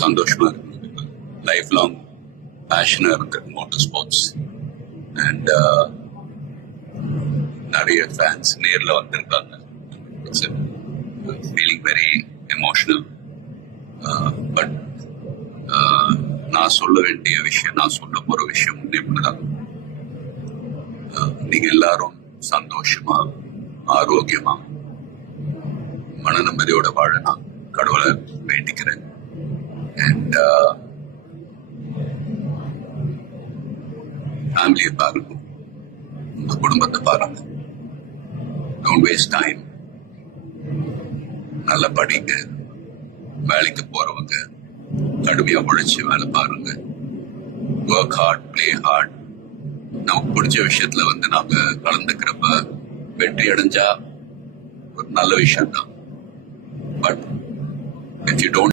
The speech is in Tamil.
சந்தோஷமா இருக்கு. லைஃப் லாங் பேஷனா இருந்திருக்கு மோட்டார் ஸ்போர்ட்ஸ். அண்ட் நிறைய ஃபேன்ஸ் நேரில் வந்திருக்காங்க. It's feeling very emotional. But நான் சொல்ல வேண்டிய விஷயம், நான் சொல்ல போற விஷயம் இப்படிதான். நீங்க எல்லாரும் சந்தோஷமா, ஆரோக்கியமா, மன நிம்மதியோட வாழ நான் கடவுளை வேண்டிக்கிறேன். அண்ட் ஃபேமிலியை பாருங்க, உங்க குடும்பத்தை பாருங்க. Don't waste time. நல்லா படிங்க. வேலைக்கு போறவங்க கடுமையா உழைச்சு வேலை பாருங்க. Work hard, play hard. நமக்கு பிடிச்ச விஷயத்துல நாங்க கலந்துக்கிறப்ப வெற்றி அடைஞ்சா ஒரு நல்ல விஷயம் தான். But if you don't